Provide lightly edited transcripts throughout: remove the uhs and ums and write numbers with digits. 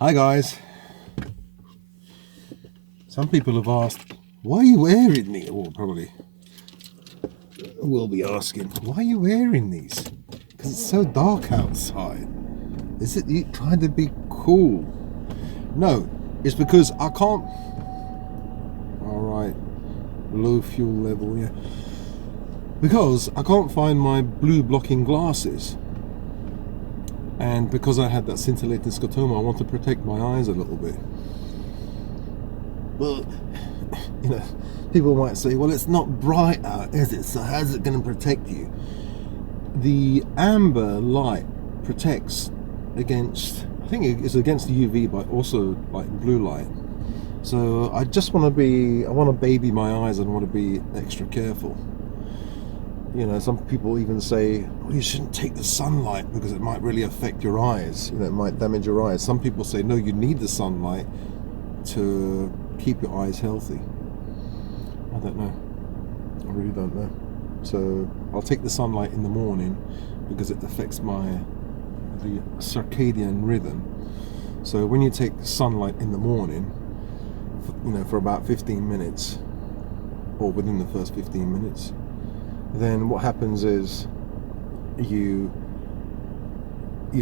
Hi guys. Some people have asked, why are you wearing these? Or probably will be asking, why are you wearing these? Because it's so dark outside. Is it you trying to be cool? No, it's because I can't. Alright, low fuel level, yeah. Because I can't find my blue blocking glasses. And because I had that scintillating scotoma, I want to protect my eyes a little bit. Well, you know, people might say, well, it's not bright out, is it? So how's it going to protect you? The amber light protects against, I think it's against the UV, but also like blue light. So I just want to baby my eyes and want to be extra careful. You know, some people even say, oh, you shouldn't take the sunlight because it might really affect your eyes. You know, it might damage your eyes. Some people say, no, you need the sunlight to keep your eyes healthy. I don't know. I really don't know. So I'll take the sunlight in the morning because it affects the circadian rhythm. So when you take sunlight in the morning, you know, for about 15 minutes or within the first 15 minutes, then what happens is you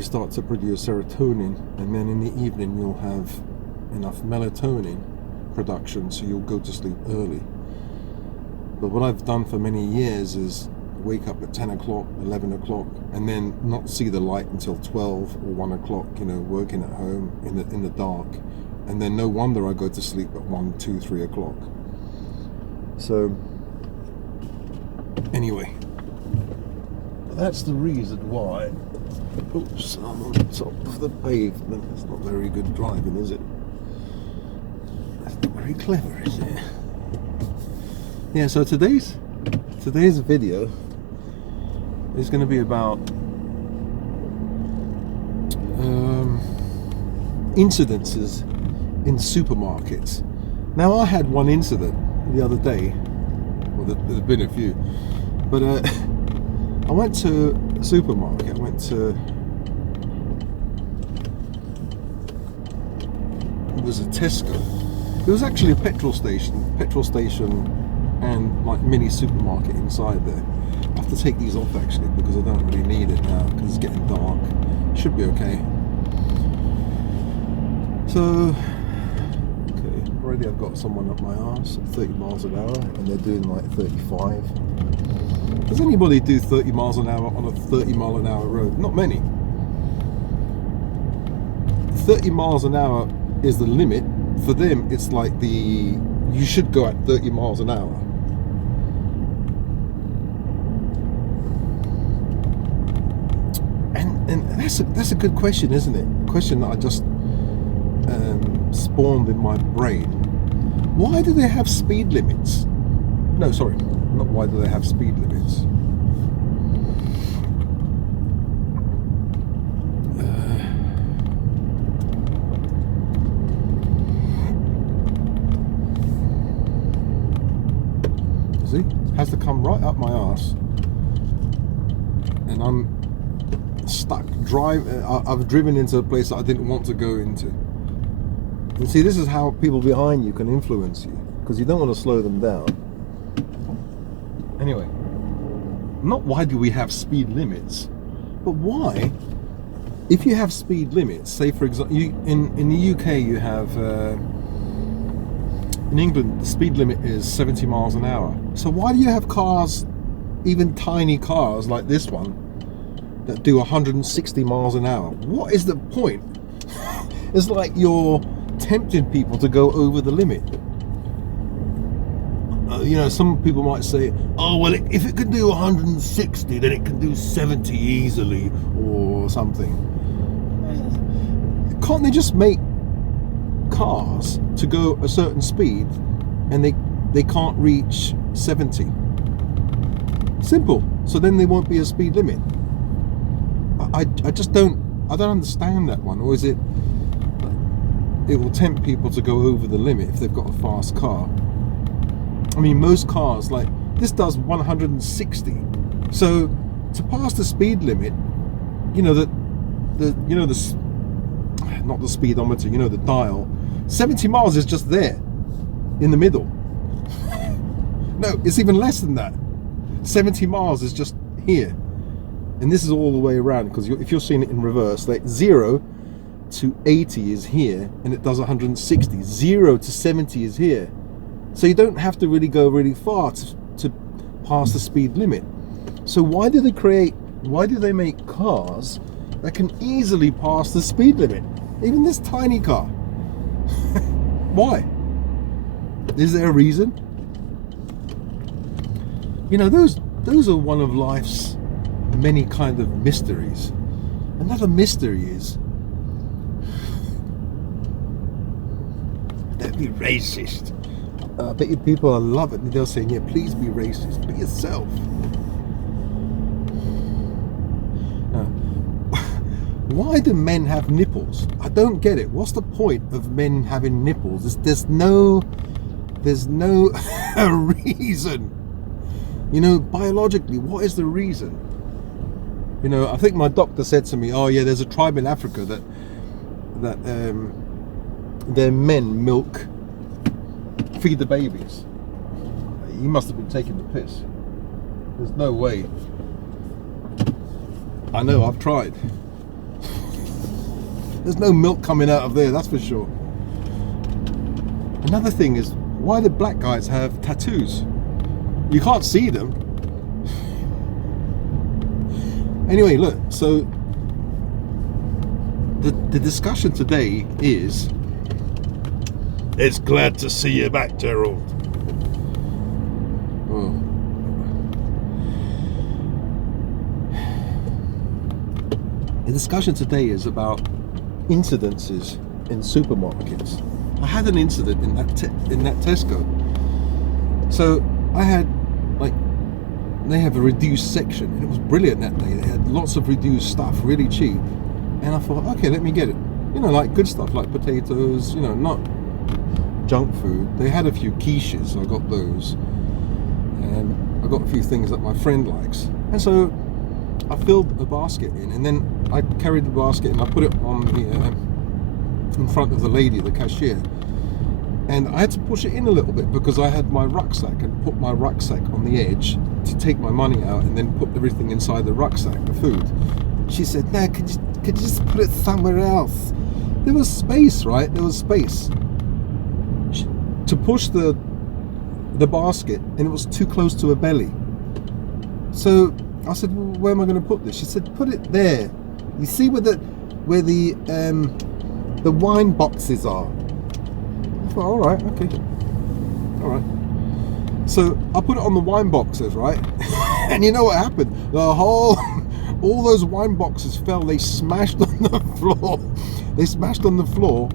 start to produce serotonin, and then in the evening you'll have enough melatonin production, so you'll go to sleep early. But what I've done for many years is wake up at 10 o'clock, 11 o'clock, and then not see the light until 12 or 1 o'clock, you know, working at home in the dark. And then no wonder I go to sleep at 1, 2, 3 o'clock. So anyway, that's the reason why. Oops, I'm on top of the pavement. That's not very good driving, is it? That's not very clever, is it? Yeah, so today's video is going to be about incidences in supermarkets. Now, I had one incident the other day. Well, there's been a few, but I went to a supermarket. I went to, it was a Tesco. It was actually a petrol station, and like mini supermarket inside there. I have to take these off actually because I don't really need it now because it's getting dark. Should be okay. So, okay, already I've got someone up my arse at 30 miles an hour and they're doing like 35. Does anybody do 30 miles an hour on a 30 mile an hour road? Not many. 30 miles an hour is the limit. For them, it's like you should go at 30 miles an hour. And that's a good question, isn't it? A question that I just spawned in my brain. Why do they have speed limits? No, sorry, not why do they have speed limits. See, it has to come right up my arse, and I'm stuck. I've driven into a place that I didn't want to go into. And see, this is how people behind you can influence you, because you don't want to slow them down. Anyway, not why do we have speed limits, but why, if you have speed limits, say for example, in the UK you have, in England the speed limit is 70 miles an hour. So why do you have cars, even tiny cars like this one, that do 160 miles an hour? What is the point? It's like you're tempting people to go over the limit. You know, some people might say, oh, well, if it can do 160, then it can do 70 easily, or something. Can't they just make cars to go a certain speed and they can't reach 70? Simple. So then there won't be a speed limit. I just don't understand that one. Or is it will tempt people to go over the limit if they've got a fast car? I mean, most cars, like this does 160. So to pass the speed limit, you know, not the speedometer, you know, the dial. 70 miles is just there in the middle. No, it's even less than that. 70 miles is just here. And this is all the way around, because if you're seeing it in reverse, like 0 to 80 is here, and it does 160. 0 to 70 is here. So you don't have to really go really far to pass the speed limit. So why do they make cars that can easily pass the speed limit? Even this tiny car. Why? Is there a reason? You know, those are one of life's many kind of mysteries. Another mystery is, don't be racist. I bet you people will love it. They'll say, yeah, please be racist. Be yourself. Why do men have nipples? I don't get it. What's the point of men having nipples? There's no reason. You know, biologically, what is the reason? You know, I think my doctor said to me, oh yeah, there's a tribe in Africa that their men feed the babies. He must have been taking the piss. There's no way. I know, I've tried. There's no milk coming out of there, that's for sure. Another thing is, why do black guys have tattoos? You can't see them. Anyway, look, so the discussion today is, it's glad to see you back, Gerald. Oh. The discussion today is about incidences in supermarkets. I had an incident in that Tesco. So I had, like, they have a reduced section, and it was brilliant that day. They had lots of reduced stuff, really cheap. And I thought, okay, let me get it. You know, like good stuff, like potatoes, you know, not junk food. They had a few quiches, so I got those. And I got a few things that my friend likes. And so I filled a basket in, and then I carried the basket and I put it on the in front of the lady, the cashier. And I had to push it in a little bit because I had my rucksack, and put my rucksack on the edge to take my money out and then put everything inside the rucksack, the food. She said, no, could you just put it somewhere else? There was space, right? There was space to push the basket, and it was too close to her belly. So I said, well, where am I going to put this? She said, put it there. You see where the wine boxes are? I thought, all right, okay, all right. So I put it on the wine boxes, right? And you know what happened? All those wine boxes fell. They smashed on the floor. They smashed on the floor,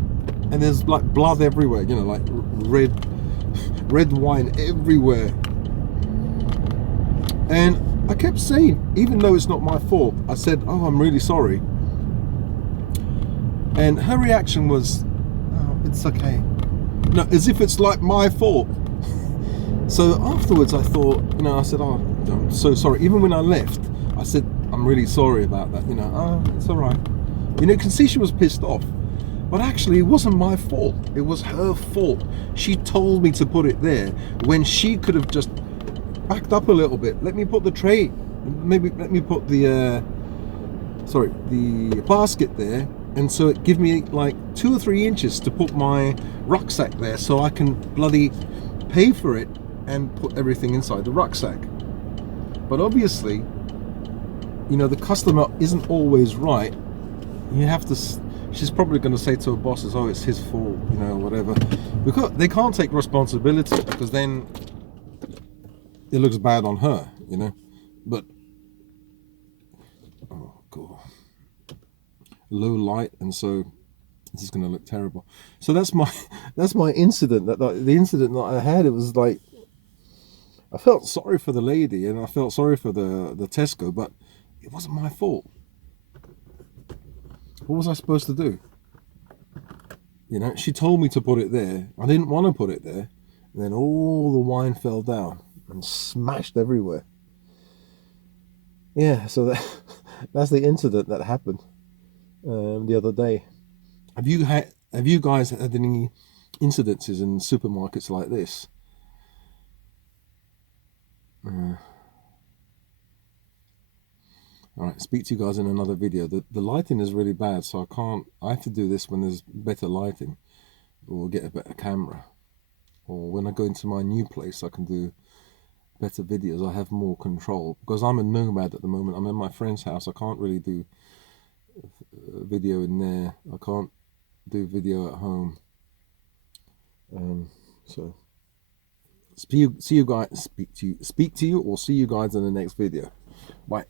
and there's like blood everywhere. You know, like red wine everywhere. And I kept saying, even though it's not my fault, I said, oh, I'm really sorry. And her reaction was, oh, it's okay. No, as if it's like my fault. So afterwards I thought, you know, I said, oh, I'm so sorry. Even when I left, I said, I'm really sorry about that. You know, oh, it's all right. You know, you can see she was pissed off. But actually, it wasn't my fault. It was her fault. She told me to put it there when she could have just backed up a little bit. Let me put the tray, maybe let me put the basket there, and so it give me like 2 or 3 inches to put my rucksack there, so I can bloody pay for it and put everything inside the rucksack. But obviously, you know, the customer isn't always right. You have to. She's probably going to say to her bosses, oh, it's his fault, you know, whatever. Because they can't take responsibility, because then it looks bad on her, you know. But oh god, low light, and so this is going to look terrible. So that's my incident. The incident that I had, it was like, I felt sorry for the lady, and I felt sorry for the Tesco, but it wasn't my fault. What was I supposed to do? You know, she told me to put it there. I didn't want to put it there. And then all the wine fell down and smashed everywhere. Yeah, so that's the incident that happened the other day. have you guys had any incidences in supermarkets like this? All right, speak to you guys in another video. The lighting is really bad, so I have to do this when there's better lighting, or get a better camera, or when I go into my new place I can do better videos. I have more control because I'm a nomad at the moment. I'm in my friend's house. I can't really do video in there. I can't do video at home. So see you guys, speak to you or see you guys in the next video. Bye.